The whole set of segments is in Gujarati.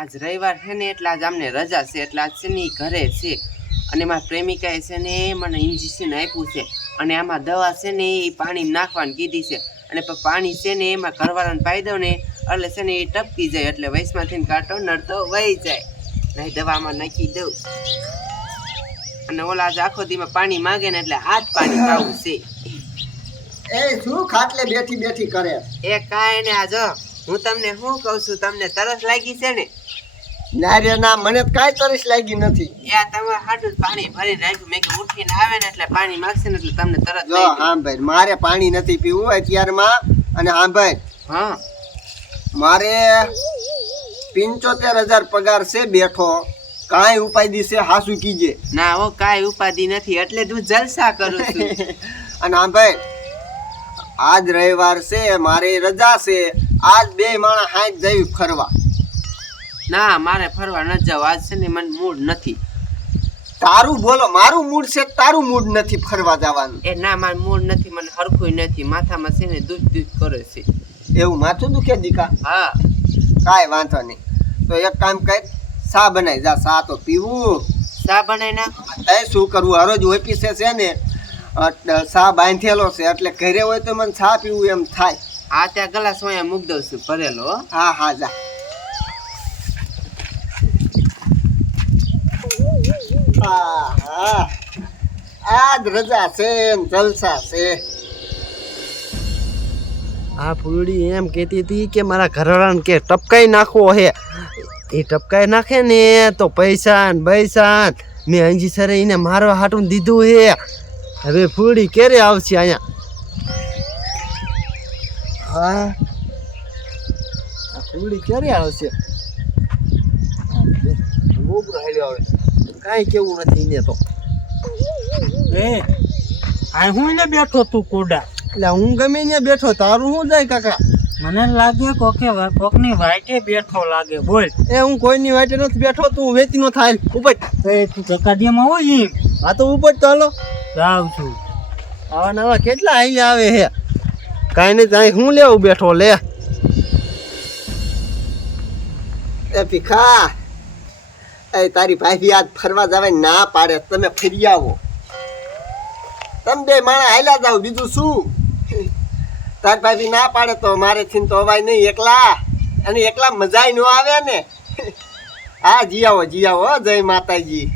આજ રવિવાર છે ને એટલે આજ અમને રજા છે એટલે આજ છે ને ઘરે છે. અને મારા પ્રેમિકાએ છે ને મને ઇન્જેક્શન આપ્યું છે. અને આમાં દવા છે ને એ પાણી નાખવાની કીધી છે. અને પાણી છે ને એમાં ઘરવાળાને પાઈ દઉં ને એટલે છે ને એ ટપકી જાય એટલે વૈશમાંથી કાંટો નડતો વહી જાય. નહીં દવામાં નાખી દઉં. અને ઓલા આજ આખો દીમાં પાણી માંગે ને એટલે જ પાણી પાવું છે. એ શું ખાટલે બેઠી બેઠી કરે? એ કાંઈ ને આજો હું તમને શું કહું છું તમને તરસ લાગી છે ને? ના રે ના મને તો કાંઈ તરસ લાગી નથી. યા તમે હાડું પાણી ભરી નાખ્યું. મેં કે ઉઠીને આવે ને એટલે પાણી માગશે ને એટલે તમને તરત જો હા ભાઈ મારે પાણી નથી પીવું અત્યારમાં. અને હા ભાઈ હા. મારે પંચોતેર હજાર પગાર છે બેઠો. કાંઈ ઉપાય છે હાસુ કીજે. ના હો કાંઈ ઉપાધિ નથી. એટલે તું જલસા કરું છું. અને હા ભાઈ આજ રવિવાર છે મારે રજા છે. આજ બે માણસ હાથ જઈ ફરવા. ના મારે ફરવા ન જાવ. આજ છે ને મને મૂડ નથી. તારું બોલો મારું મૂડ છે તારું મૂડ નથી ફરવા જવાનું? એ ના મારું મૂડ નથી મને હરખું નથી. માથામાં છે ને દૂધ દૂધ કરે છે. એવું માથું દુખે દીકા? હા. કાંઈ વાંધો નહીં. તો એક કામ કર સા બનાવી જા સા તો પીવું. સા બનાવી ના? એ શું કરવું હરોજ ઓફિસે છે ને સા બાંધેલો છે. એટલે ઘરે હોય તો મને સા પીવું એમ થાય. હા ત્યાં ગલાસ અહીંયા મૂક દઉં છું ભરેલો હા હા જા હા હા આજ રજા છે જલસા છે. આ ફૂલડી એમ કહેતી હતી કે મારા ઘરવાળાને કે ટપકાઈ નાખવો હે. એ ટપકાઈ નાખે ને તો પૈસા ને પૈસા મેં અંજી સરે એને મારવા હાટું દીધું હે. હવે ફૂલડી ક્યારે આવશે અહીંયા? હા. આ ફૂલડી ક્યારે આવશે? મોગરો હાલ્યો આવે. કાંઈ કેવું નથી ને તો. એ આ હું ને બેઠો તું કોડા? એટલે હું ગમે ને બેઠો તારું શું જાય કાકા? મને લાગે કોકે કોકની વાઈટે બેઠો લાગે બોલ. એ હું કોઈની વાટે નથી બેઠો તું વેચી નો થાય. ઉપર એ તું ચકાડીયામાં હોય એમ? આ તો ઉપર ચાલો જાઉં છું. આવા નવા કેટલા આઈ આવે હે? કાંઈ નહીં ત્યાં હું લેવું બેઠો લે. એ એ તારી ભાઈ આજ ફરવા જાવે ના પાડે. તમે ફરી આવો. તમે બે માણા હાલ્યા જાવ બીજું શું? તારી ભાઈ ના પાડે તો મારે થી તો અવાય નહીં. એકલા. અને એકલા મજાય ન આવે ને. હા, જી આવો જી આવો જય માતાજી.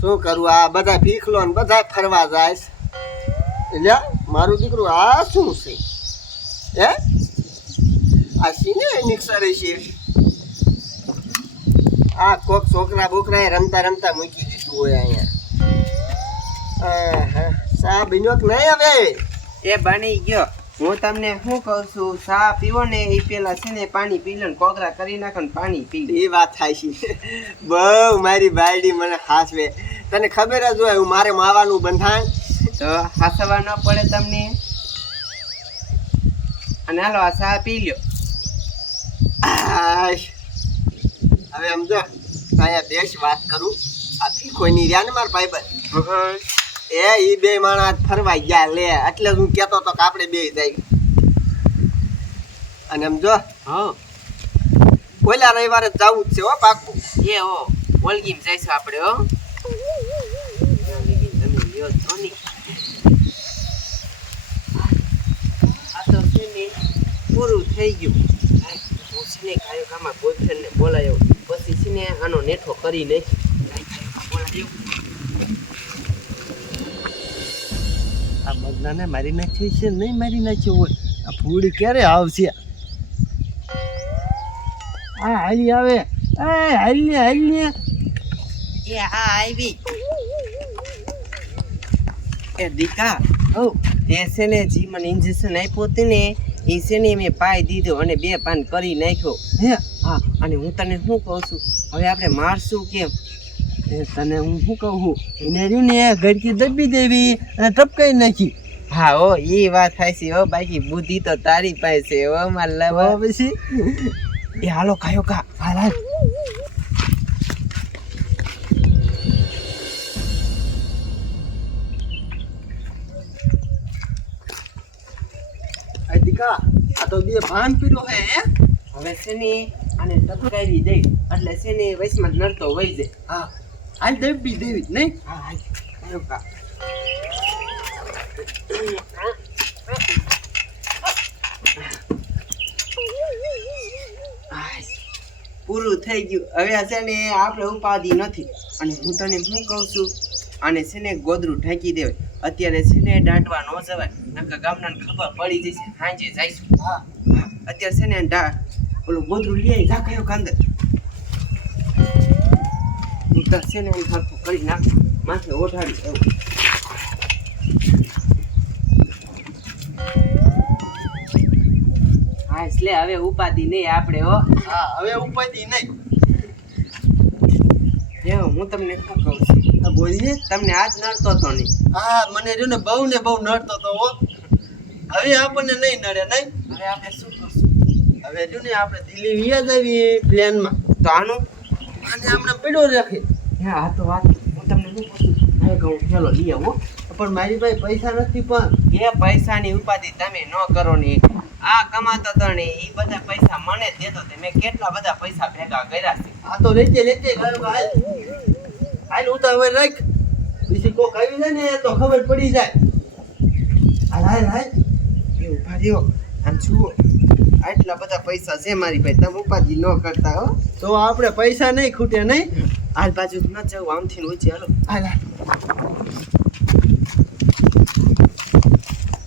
શું કરું? આ બધા ભીખલો ને બધા ફરવા જાય એટલે મારું દીકરું આ શું છે? હે? આ સીને મિક્સર છે આ કોક છોકરા બોકરા રમતા રમતા મૂકી દીધું હોય અહીંયા. સા બન્યો કે નહીં હવે? એ બની ગયો. હું તમને શું કહું છું? સા પીવો ને એ પેલા છે ને પાણી પી લો કોગરા કરી નાખો ને પાણી પી એ વાત થાય છે. બહુ મારી બાયડી મને હાસવે. તને ખબર જ હોય હું મારે માવાનું બંધાણ? તો હાસવા ન પડે તમને? અને હાલો આ સા પી લ્યો આશ. હવે સમજો અહીંયા દેશ વાત કરું આ કોઈની રહ્યા ને મારા ભાઈ એ ઈ બે માણસ ફરવા ગયા લે એટલે હું કહેતો હતો કે આપણે બે જાય. અને સમજો હા. ઓલા રવિવારે જવું જ છે હો પાકું એ હો ઓલગીમ જઈશું આપણે હો. તમે લ્યો છો ને. આ તો છે ને પૂરું થઈ ગયું. હું છે ને ગાયો ગામાં બોયફ્રેન્ડને બોલાયો. પછી છે ને આનો નેઠો કરી નાખી. આ મગનાને મારી નાખ્યું છે નહીં મારી નાખ્યો હોય? આ ફૂડ ક્યારે આવશે? આ હાલી આવે. એ હાલી હાલી એ હા આવી. એ દીકા. હો એ છે ને જી મને ઇન્જેક્શન આપ્યો હતું ને એ છે ને મેં પાઈ દીધો અને બે પાન કરી નાખ્યો. હે. હા અને હું તને શું કહું છું? હવે આપણે મારશું કેમ? તને હું શું કહું છું? એને રહ્યું ને ગરકી દબી દેવી અને ટપકાઈ નાખી. હા ઓ એ વાત થાય છે હો બાકી બુદ્ધિ તો તારી પાસે છે હો મારા તો પછી? એ હાલો કાયો કા હાલ દીકા આ તો બે ભાન પીરો હે હે. હવે છે ને આને ટપકાવી દઈ એટલે છે ને વૈશમાં નડતો વહી જાય. હા. હાલ દેવી દેવી નહીં? હા હાલ. કા. પૂરું થઈ ગયું. હવે છે ને આપણે ઉપાધિ નથી. અને હું તને શું કહું છું? અને છે ને ગોદરું ઢાંકી દેવાય? અત્યારે છે ને દાંડવા ન જવાય. નકર ગામના ખબર પડી જશે. સાંજે જઈશું. અત્યારે છે ને ઓલું ગોદરું લઈ આવી જા કયો કાંદર છે ને એમ સરખું કરી નાખ માથે ઓઢાડી દઉં. હા એટલે હવે ઉપાધિ નહીં આપણે હો. હા હવે ઉપાધી નહીં. હે હું તમને શું કહું છું. આ બોલીએ. તમને આજ નડતો તો નહીં. હા મને જો ને બહુ ને બહુ નડતો તો હો. હવે આપણને નહીં નડે નહીં? હવે આપણે શું હવે જો ને આપણે દિલ્હી વિયા જઈએ પ્લેનમાં તો આનું આને હમણાં પડ્યો રાખે. હે આ તો વાત હું તમને શું કહું મેં કહું ચાલો લઈ આવો. પણ મારી પાસે પૈસા નથી પણ એ પૈસાની ઉપાધિ તમે ન કરો ને આ કમાતો તો ને એ બધા પૈસા મને દેતો તે. મેં કેટલા બધા પૈસા ભેગા કર્યા છે? આ તો લેજે લેતે ગયો હાલ તો હવે રાખ. બીજી કોક આવી જાય ને તો ખબર પડી જાય. હાલ હાલ હાલ. એ ઊભા રહ્યો. આમ જુઓ. આટલા બધા પૈસા છે મારી ભાઈ તમે ઉપાધિ ન કરતા હો. તો આપણે પૈસા નહીં ખૂટે નહીં. હાલ બાજુ ન જવું આમથી ઊંચી ચાલો હાલો. હાલ હાલ.